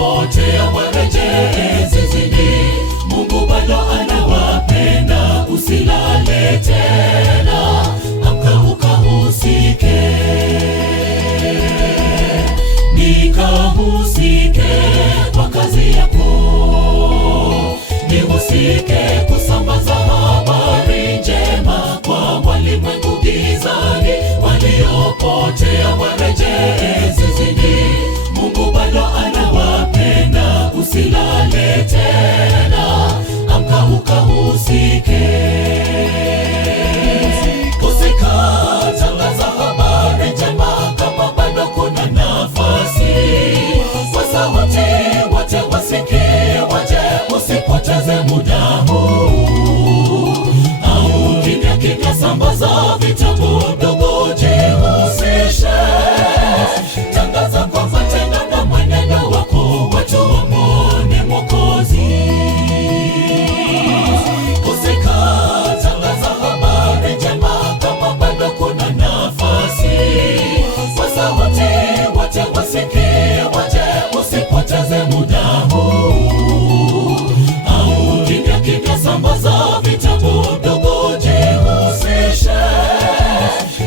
waliopotea warejee zizini. Mungu bado anawapenda, usilale tena, amka ukahusike. Nikahusike kwa kazi yako, nihusike kusambaza habari njema kwa walimwengu gizani. Waliopotea warejee zizini. Mungu bado anawapenda, usilale tena, amka ukahusike. Husika, tangaza habari njema kama bado kuna nafasi. Kwa sauti wote wasikie, waje usipoteze muda huu. Au kimya kimya sambaza vitabu ndogo, jihusishe. Tangaza kwa matendo na mwenendo wako, watu wamwone Mwokozi. Husika, tangaza habari njema kama bado kuna nafasi. Kwa sauti wote wasikie, waje usipoteze muda huu. Au kimya kimya sambaza vitabu ndogo, jihusishe.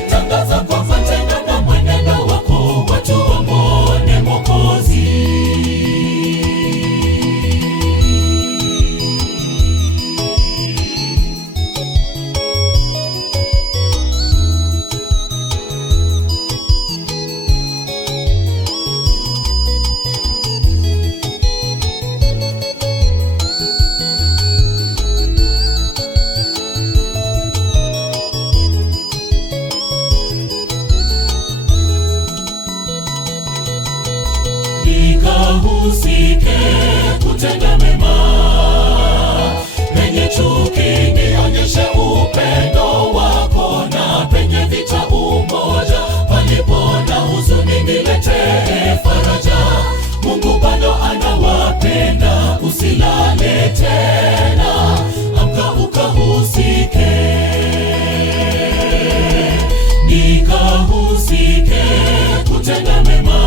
Tangaza kwa matendo na mwenendo wako, watu wamwone Mwokozi. Nikahusike kutenda mema, penye chuki nionyeshe upendo wako, na penye vita umoja, palipo na huzuni niletee faraja. Mungu bado anawapenda, usilale tena, amka ukahusike. Nikahusike kutenda mema,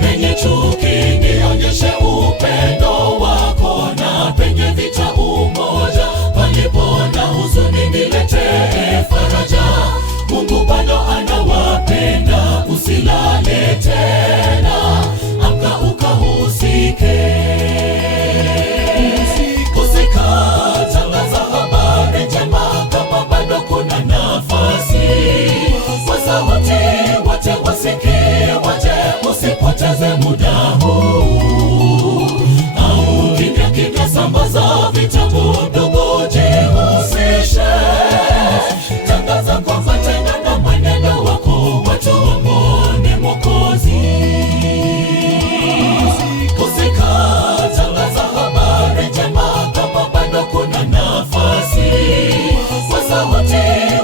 penye chuki nionyeshe upendo wako, na penye vita umoja, palipo na huzuni niletee faraja. Mungu bado anawapenda, usilale tena, amka ukahusike. Husika, tangaza habari njema kama bado kuna nafasi. Kwa sauti wote wasikie, waje usipoteze muda huu. Au kimya kimya sambaza vitabu ndogo, jihusishe. Tangaza kwa matendo na mwenendo wako, watu wamwone Mwokozi. Husika, tangaza habari njema kama bado kuna nafasi. Kwa sauti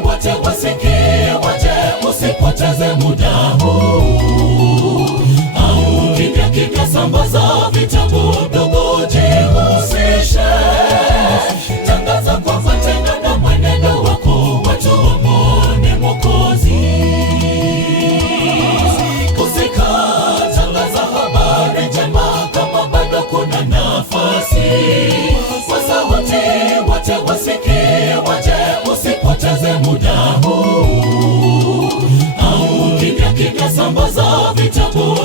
wote wasikie, waje usipoteze muda huu. Au kimya kimya sambaza vitabu ndogo, jihusishe. Tangaza kwa matendo na mwenendo wako, watu wamwone Mwokozi. Husika, tangaza habari njema kama bado kuna nafasi. Kwa sauti wote wasikie, waje usipoteze muda huu. Au kimya kimya sambaza vitabu